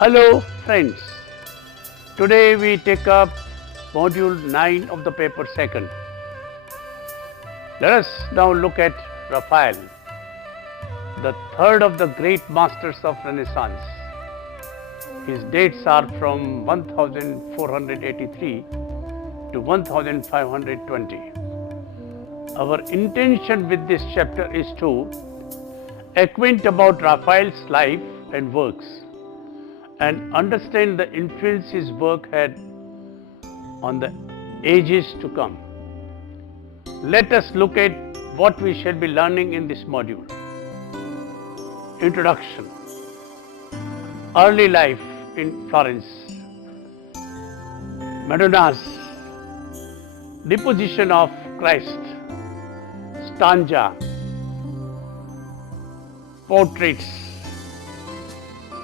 Hello friends, today we take up module 9 of the paper second. Let us now look at Raphael, the third of the great masters of Renaissance. His dates are from 1483 to 1520. Our intention with this chapter is to acquaint about Raphael's life and works and understand the influence his work had on the ages to come. Let us look at what we shall be learning in this module. Introduction. Early life in Florence. Madonna's Deposition of Christ. Stanza. Portraits.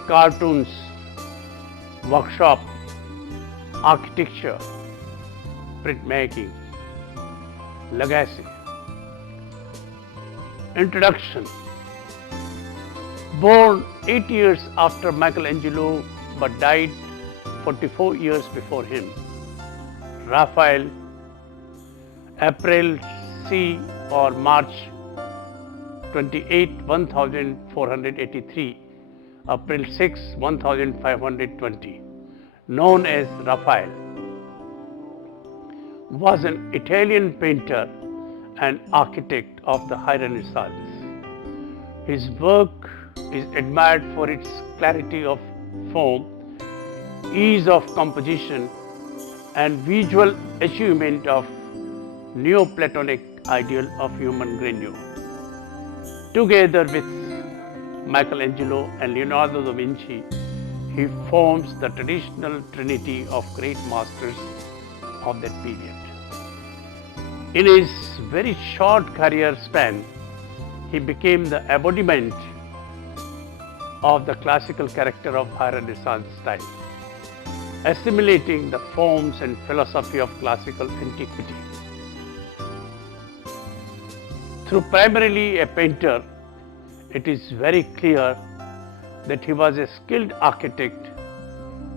Cartoons. Workshop, architecture, printmaking, legacy. Introduction. Born 8 years after Michelangelo but died 44 years before him, Raphael, April c or March 28, 1483, April 6, 1520, known as Raphael, was an Italian painter and architect of the High Renaissance. His work is admired for its clarity of form, ease of composition, and visual achievement of Neoplatonic ideal of human grandeur. Together with Michelangelo and Leonardo da Vinci, he forms the traditional trinity of great masters of that period. In his very short career span, he became the embodiment of the classical character of High Renaissance style, assimilating the forms and philosophy of classical antiquity. Though primarily a painter, it is very clear that he was a skilled architect,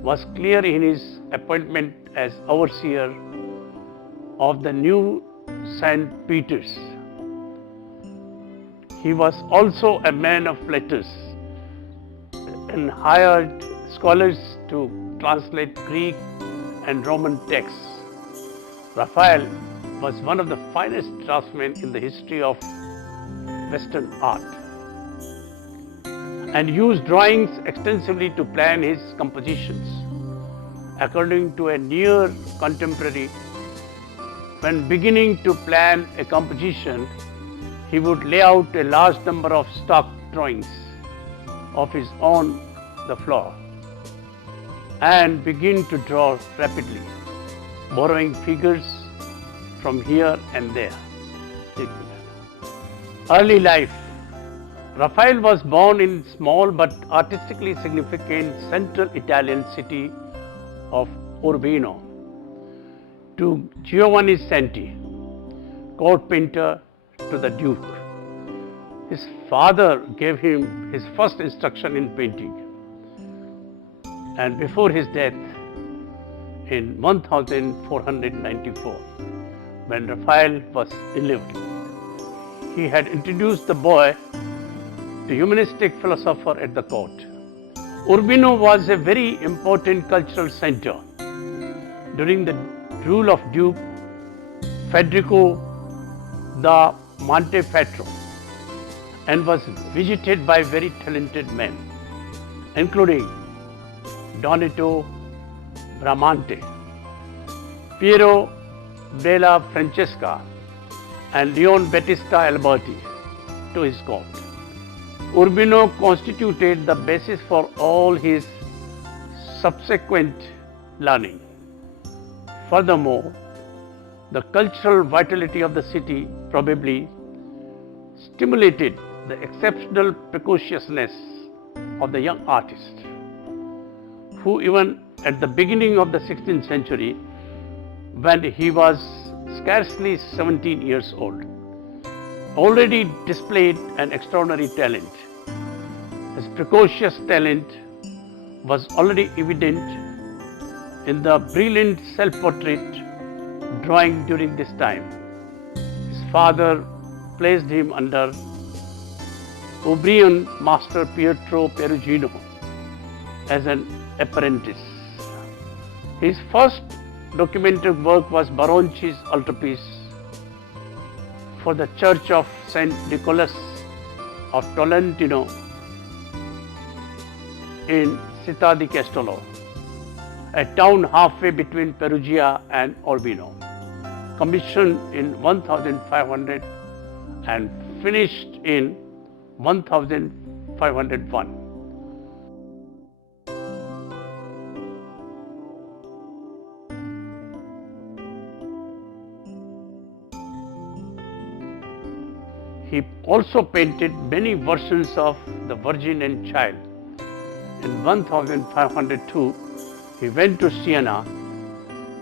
was clear in his appointment as overseer of the new St. Peter's. He was also a man of letters and hired scholars to translate Greek and Roman texts. Raphael was one of the finest draftsmen in the history of Western art, and used drawings extensively to plan his compositions. According to a near contemporary, when beginning to plan a composition, he would lay out a large number of stock drawings of his own the floor and begin to draw rapidly, borrowing figures from here and there. Early life. Raphael was born in small but artistically significant central Italian city of Urbino to Giovanni Santi, court painter to the Duke. His father gave him his first instruction in painting, and before his death in 1494, when Raphael was 11, he had introduced the boy to humanistic philosopher at the court. Urbino was a very important cultural center during the rule of Duke Federico da Montefeltro, and was visited by very talented men, including Donato Bramante, Piero della Francesca, and Leon Battista Alberti to his court. Urbino constituted the basis for all his subsequent learning. Furthermore, the cultural vitality of the city probably stimulated the exceptional precociousness of the young artist, who even at the beginning of the 16th century, when he was scarcely 17 years old, already displayed an extraordinary talent. His precocious talent was already evident in the brilliant self-portrait drawing during this time. His father placed him under Umbrian master Pietro Perugino as an apprentice. His first documented work was Baronci's altarpiece for the Church of St. Nicholas of Tolentino in Città di Castello, a town halfway between Perugia and Urbino, commissioned in 1500 and finished in 1501. He also painted many versions of the Virgin and Child. In 1502, he went to Siena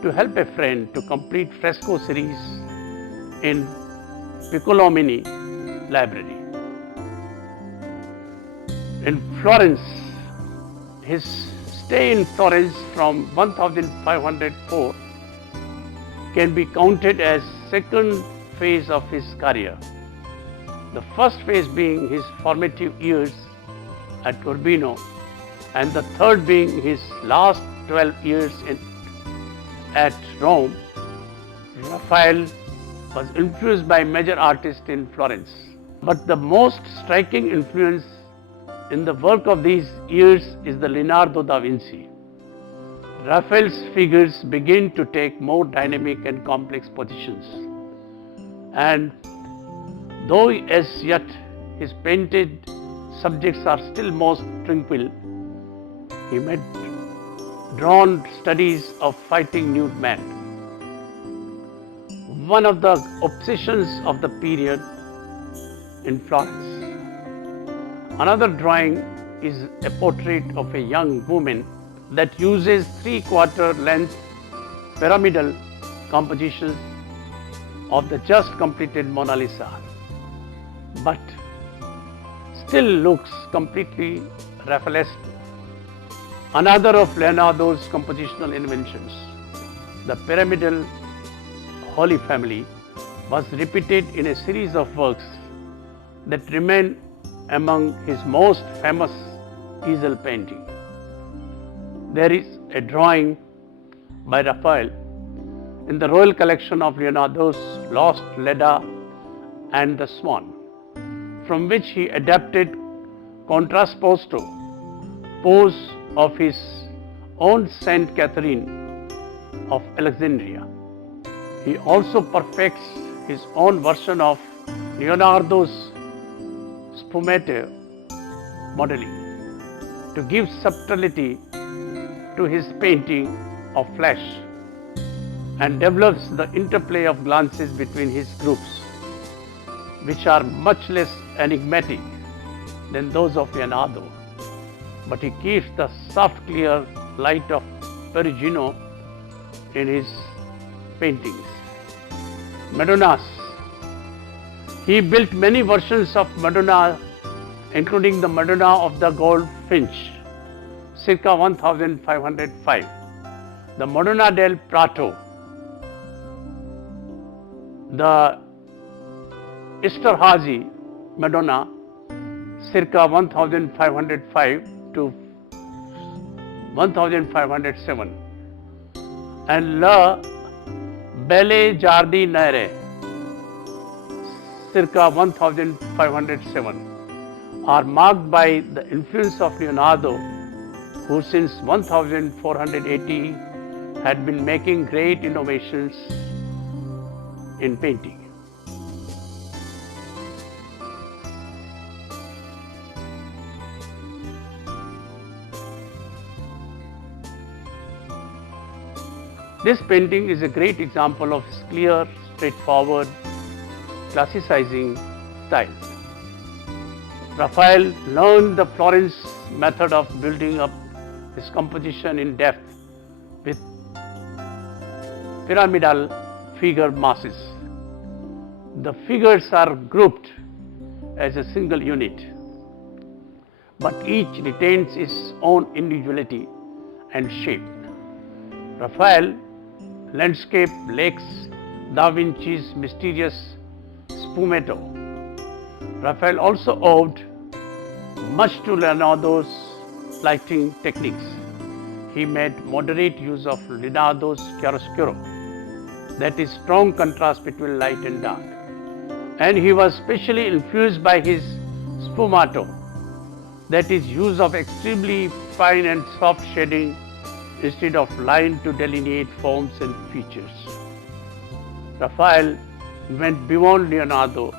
to help a friend to complete fresco series in Piccolomini library. In Florence, his stay in Florence from 1504 can be counted as second phase of his career. The first phase being his formative years at Urbino, and the third being his last 12 years at Rome. Raphael was influenced by major artists in Florence. But the most striking influence in the work of these years is the Leonardo da Vinci. Raphael's figures begin to take more dynamic and complex positions, and though as yet his painted subjects are still most tranquil, he made drawn studies of fighting nude men. One of the obsessions of the period in Florence. Another drawing is a portrait of a young woman that uses 3/4 length pyramidal compositions of the just completed Mona Lisa, but still looks completely Raphaelesque. Another of Leonardo's compositional inventions, the pyramidal Holy Family, was repeated in a series of works that remain among his most famous easel painting. There is a drawing by Raphael in the royal collection of Leonardo's Lost Leda and the Swan, from which he adapted contrasposto pose of his own Saint Catherine of Alexandria. He also perfects his own version of Leonardo's spumature modeling to give subtlety to his painting of flesh, and develops the interplay of glances between his groups, which are much less enigmatic than those of Leonardo, but he keeps the soft clear light of Perugino in his paintings. Madonnas. He built many versions of Madonna, including the Madonna of the Goldfinch, circa 1505, the Madonna del Prato, the Esterhazy Madonna, circa 1505 to 1507, and La Belle Giardiniere, circa 1507, are marked by the influence of Leonardo, who since 1480 had been making great innovations in painting. This painting is a great example of his clear, straightforward, classicizing style. Raphael learned the Florence method of building up his composition in depth with pyramidal figure masses. The figures are grouped as a single unit, but each retains its own individuality and shape. Raphael, landscape, lakes, Da Vinci's mysterious sfumato. Raphael also owed much to Leonardo's lighting techniques. He made moderate use of Leonardo's chiaroscuro, that is, strong contrast between light and dark. And he was specially influenced by his sfumato, that is, use of extremely fine and soft shading instead of line to delineate forms and features. Raphael went beyond Leonardo,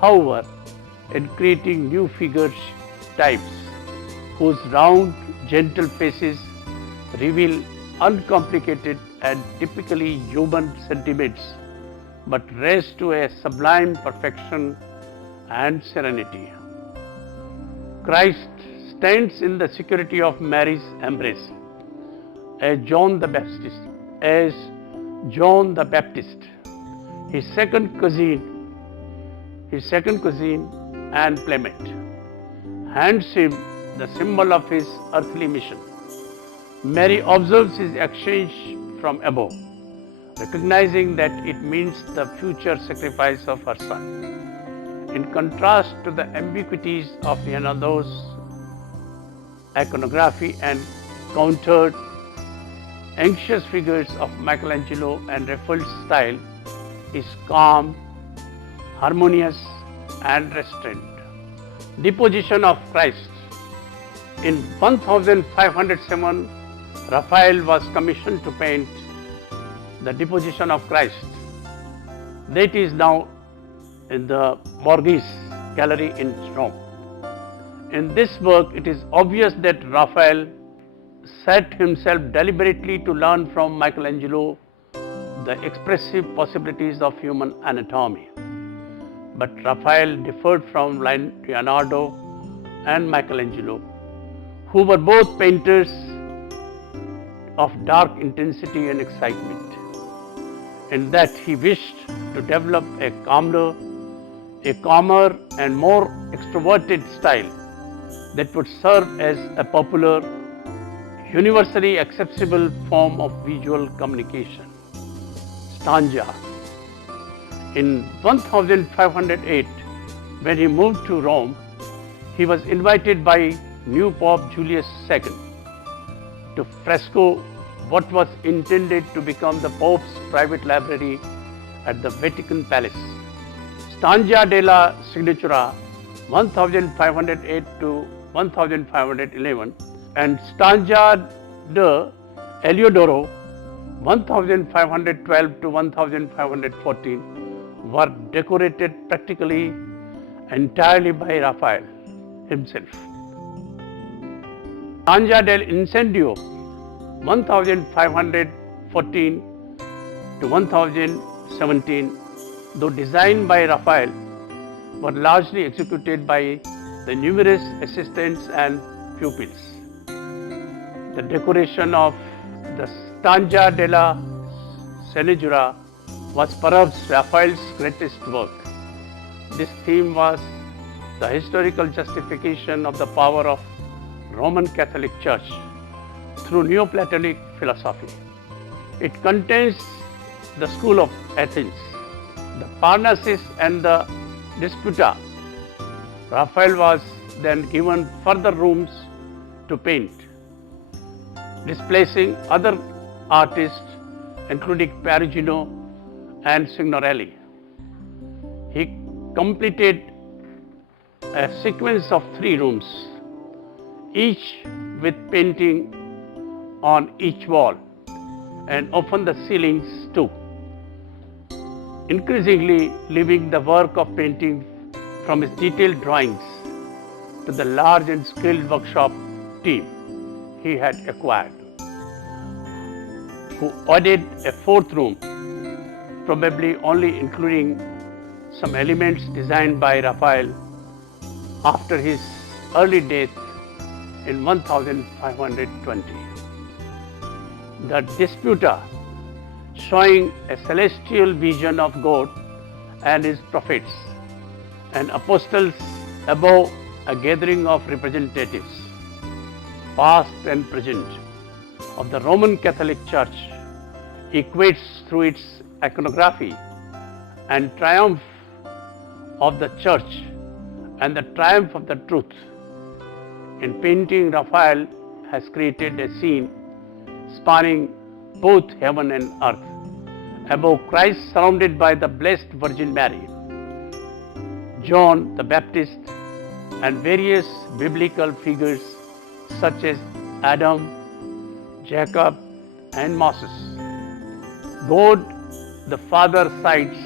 however, in creating new figure types whose round, gentle faces reveal uncomplicated and typically human sentiments, but raised to a sublime perfection and serenity. Christ stands in the security of Mary's embrace as John the Baptist, his second cousin and playmate, hands him the symbol of his earthly mission. Mary observes his exchange from above, recognizing that it means the future sacrifice of her son. In contrast to the ambiguities of Leonardo's iconography and countered anxious figures of Michelangelo and Raphael's style is calm, harmonious and restrained. Deposition of Christ. In 1507, Raphael was commissioned to paint the Deposition of Christ. That is now in the Borghese Gallery in Rome. In this work, it is obvious that Raphael set himself deliberately to learn from Michelangelo the expressive possibilities of human anatomy. But Raphael differed from Leonardo and Michelangelo, who were both painters of dark intensity and excitement, in that he wished to develop a calmer and more extroverted style that would serve as a popular, universally accessible form of visual communication. Stanza. In 1508, when he moved to Rome, he was invited by new Pope Julius II to fresco what was intended to become the Pope's private library at the Vatican Palace. Stanza della Signatura 1508 to 1511 and Stanza de Eliodoro 1512 to 1514 were decorated practically entirely by Raphael himself. Stanza del Incendio 1514 to 1017, though designed by Raphael, were largely executed by the numerous assistants and pupils. The decoration of the Stanza della Signatura was perhaps Raphael's greatest work. This theme was the historical justification of the power of Roman Catholic Church through Neoplatonic philosophy. It contains the school of Athens, the Parnassus and the Disputa. Raphael was then given further rooms to paint, displacing other artists including Perugino and Signorelli. He completed a sequence of 3 rooms, each with painting on each wall and often the ceilings too, increasingly leaving the work of painting from his detailed drawings to the large and skilled workshop team he had acquired, who added a 4th room, probably only including some elements designed by Raphael after his early death in 1520. The Disputa, showing a celestial vision of God and his prophets and apostles above a gathering of representatives, past and present, of the Roman Catholic Church, equates through its iconography and triumph of the Church and the triumph of the truth. In painting, Raphael has created a scene spanning both heaven and earth. Above Christ, surrounded by the Blessed Virgin Mary, John the Baptist, and various biblical figures such as Adam, Jacob, and Moses. God the Father sides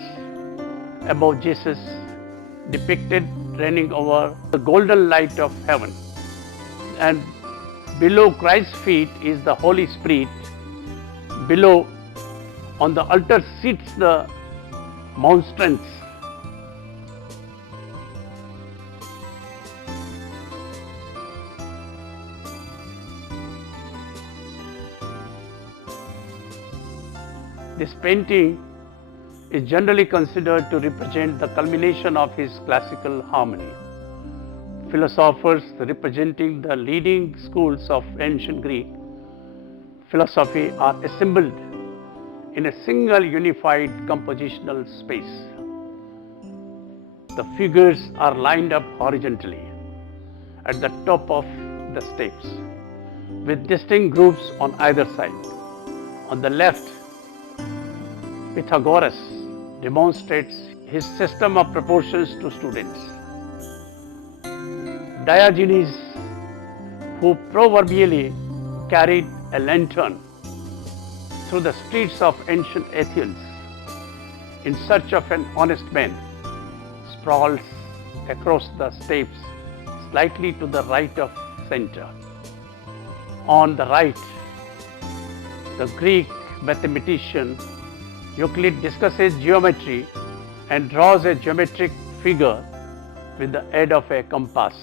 above Jesus, depicted reigning over the golden light of heaven. And below Christ's feet is the Holy Spirit. Below, on the altar, sits the monstrance. This painting is generally considered to represent the culmination of his classical harmony. Philosophers representing the leading schools of ancient Greek philosophy are assembled in a single unified compositional space. The figures are lined up horizontally at the top of the steps, with distinct groups on either side. On the left, Pythagoras demonstrates his system of proportions to students. Diogenes, who proverbially carried a lantern through the streets of ancient Athens in search of an honest man, sprawls across the steps slightly to the right of center. On the right, the Greek mathematician Euclid discusses geometry and draws a geometric figure with the aid of a compass.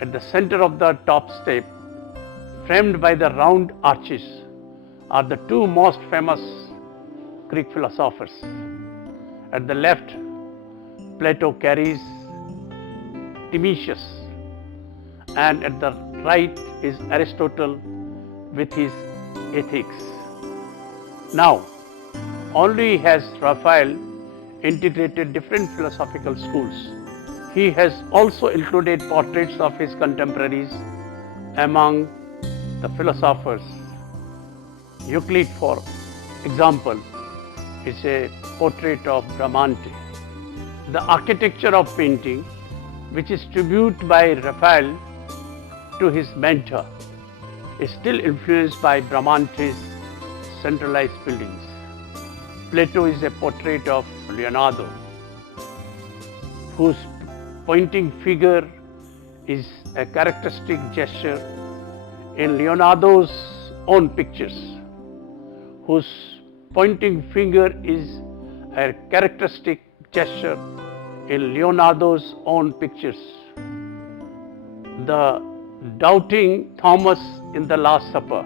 At the center of the top step, framed by the round arches, are the two most famous Greek philosophers. At the left, Plato carries Timesius, and at the right is Aristotle with his Ethics. Now, only has Raphael integrated different philosophical schools. He has also included portraits of his contemporaries among the philosophers. Euclid, for example, is a portrait of Bramante. The architecture of painting, which is tribute by Raphael to his mentor, is still influenced by Bramante's centralized buildings. Plato is a portrait of Leonardo, whose pointing figure is a characteristic gesture in Leonardo's own pictures, whose pointing finger is a characteristic gesture in Leonardo's own pictures. The doubting Thomas in the Last Supper,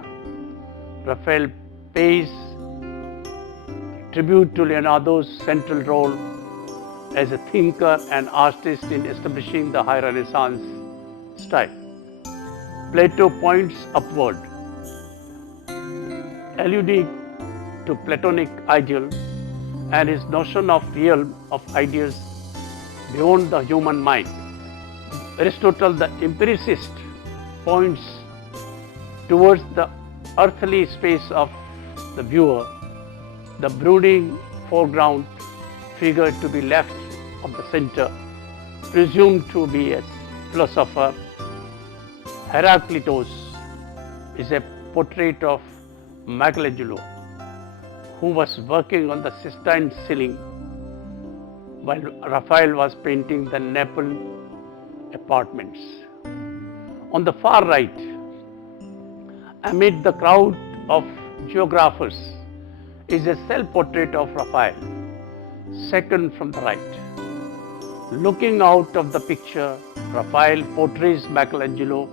Raphael pays tribute to Leonardo's central role as a thinker and artist in establishing the high Renaissance style. Plato points upward, alluding to Platonic ideal and his notion of realm of ideas beyond the human mind. Aristotle, the empiricist, points towards the earthly space of the viewer, the brooding foreground figure to be left of the center, presumed to be a philosopher. Heraclitus is a portrait of Michelangelo, who was working on the Sistine ceiling while Raphael was painting the Naples apartments. On the far right, amid the crowd of geographers, is a self-portrait of Raphael, second from the right. Looking out of the picture, Raphael portrays Michelangelo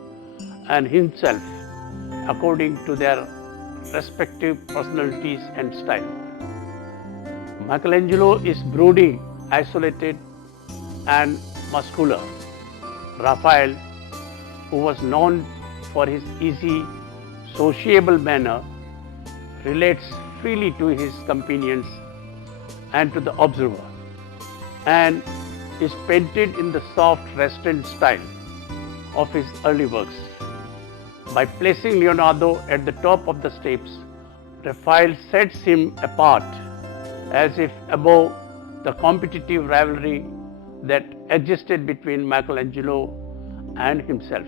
and himself according to their respective personalities and style. Michelangelo is brooding, isolated and muscular, Raphael, who was known for his easy, sociable manner, relates freely to his companions and to the observer, and is painted in the soft restaurant style of his early works. By placing Leonardo at the top of the steps, Raphael sets him apart as if above the competitive rivalry that existed between Michelangelo and himself.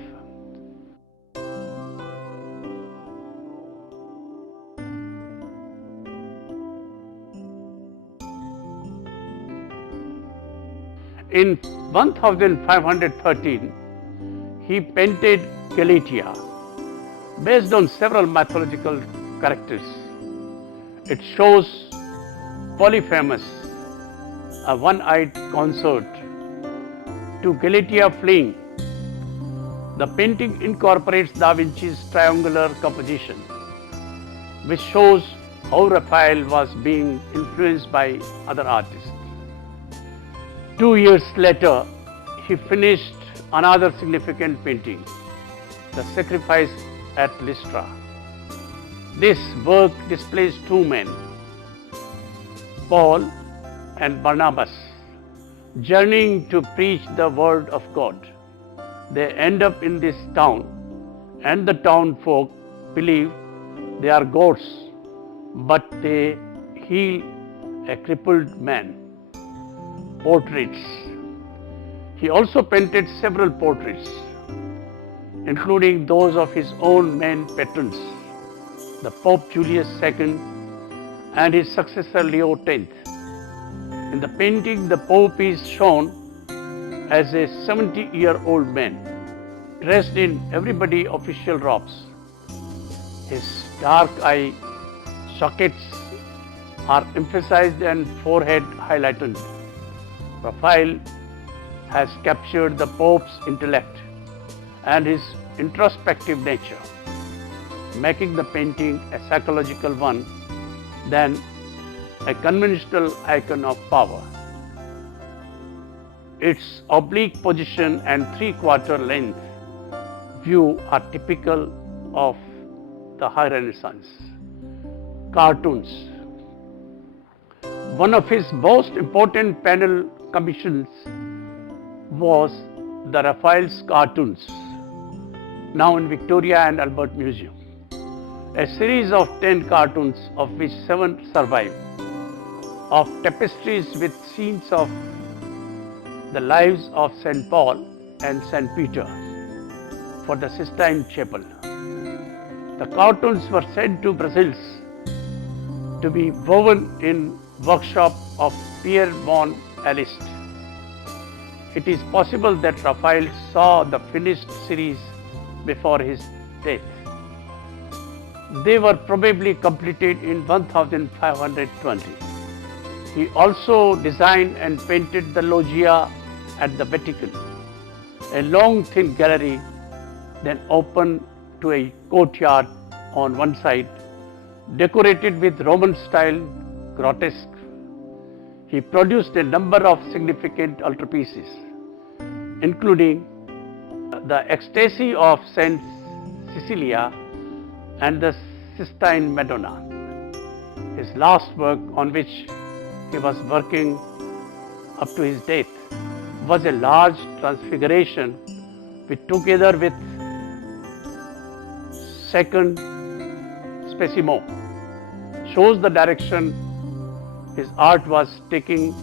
In 1513, he painted Galatea, based on several mythological characters. It shows Polyphemus, a one-eyed consort, to Galatea fleeing. The painting incorporates Da Vinci's triangular composition, which shows how Raphael was being influenced by other artists. 2 years later, he finished another significant painting, The Sacrifice at Lystra. This work displays two men, Paul and Barnabas, journeying to preach the word of God. They end up in this town, and the town folk believe they are gods, but they heal a crippled man. Portraits. He also painted several portraits, including those of his own main patrons, the Pope Julius II and his successor Leo X. In the painting, the Pope is shown as a 70-year-old man, dressed in everyday official robes. His dark eye sockets are emphasized and forehead highlighted. Raphael has captured the Pope's intellect and his introspective nature, making the painting a psychological one than a conventional icon of power. Its oblique position and three-quarter length view are typical of the High Renaissance. Cartoons. One of his most important panel commissions was the Raphael's cartoons, now in Victoria and Albert Museum. A series of 10 cartoons, of which 7 survive, of tapestries with scenes of the lives of St. Paul and St. Peter for the Sistine Chapel. The cartoons were sent to Brussels to be woven in workshop of Pierre von Alist. It is possible that Raphael saw the finished series before his death. They were probably completed in 1520. He also designed and painted the loggia at the Vatican, a long thin gallery then open to a courtyard on one side, decorated with Roman-style grotesque. He produced a number of significant altarpieces, including the Ecstasy of Saint Cecilia and the Sistine Madonna. His last work, on which he was working up to his death, was a large transfiguration which, together with second Spesimo, shows the direction his art was taking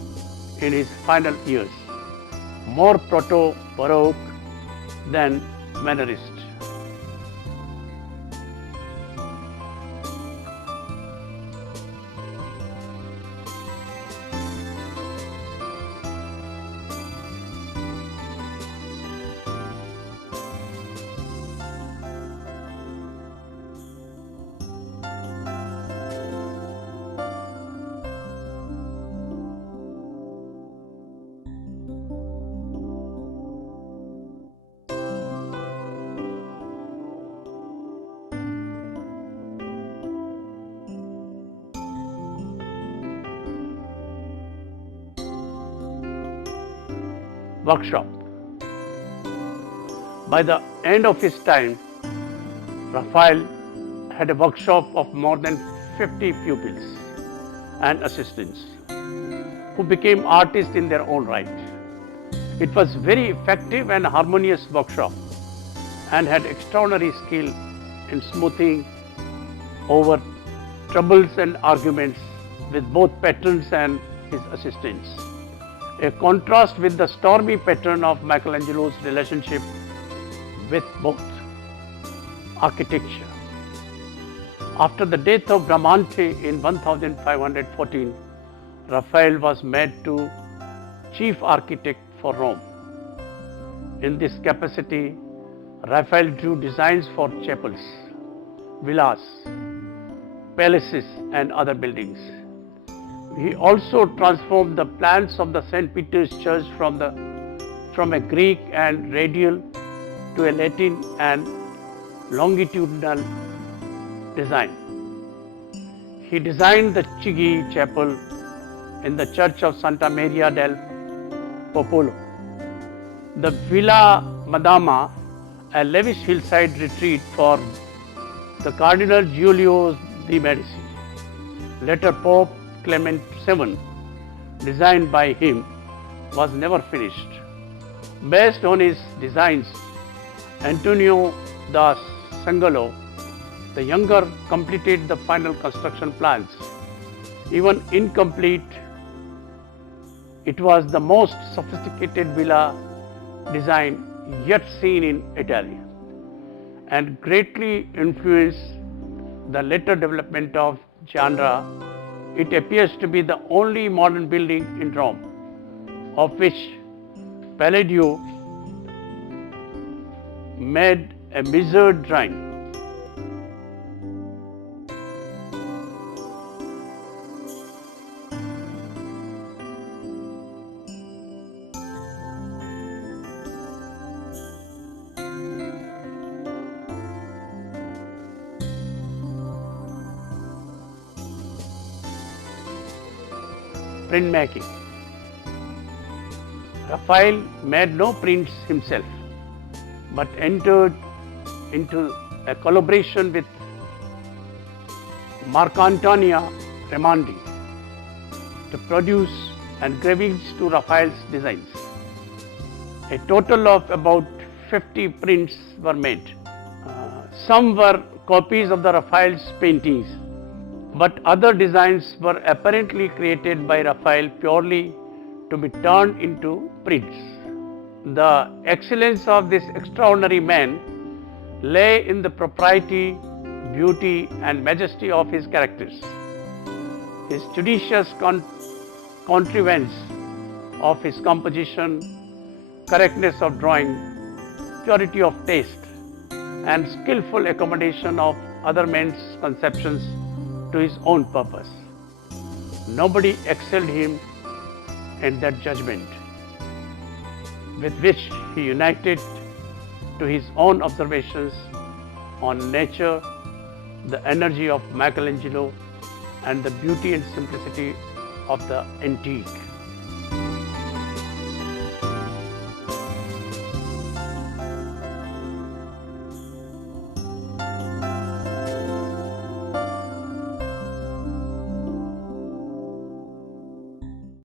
in his final years, more proto-Baroque than Mannerist. Workshop. By the end of his time, Raphael had a workshop of more than 50 pupils and assistants who became artists in their own right. It was very effective and harmonious workshop and had extraordinary skill in smoothing over troubles and arguments with both patrons and his assistants. A contrast with the stormy pattern of Michelangelo's relationship with both architecture. After the death of Bramante in 1514, Raphael was made to chief architect for Rome. In this capacity, Raphael drew designs for chapels, villas, palaces and other buildings. He also transformed the plans of the St. Peter's Church from a Greek and radial to a Latin and longitudinal design. He designed the Chigi Chapel in the Church of Santa Maria del Popolo, the Villa Madama, a lavish hillside retreat for the Cardinal Giulio de Medici, later Pope Clement VII, designed by him, was never finished. Based on his designs, Antonio da Sangalo, the younger, completed the final construction plans. Even incomplete, it was the most sophisticated villa design yet seen in Italy and greatly influenced the later development of genre. It appears to be the only modern building in Rome, of which Palladio made a measured drawing. Printmaking. Raphael made no prints himself, but entered into a collaboration with Marcantonio Raimondi to produce engravings to Raphael's designs. A total of about 50 prints were made. Some were copies of the Raphael's paintings, but other designs were apparently created by Raphael purely to be turned into prints. The excellence of this extraordinary man lay in the propriety, beauty and majesty of his characters. His judicious contrivance of his composition, correctness of drawing, purity of taste and skillful accommodation of other men's conceptions to his own purpose. Nobody excelled him in that judgment with which he united to his own observations on nature the energy of Michelangelo and the beauty and simplicity of the antique.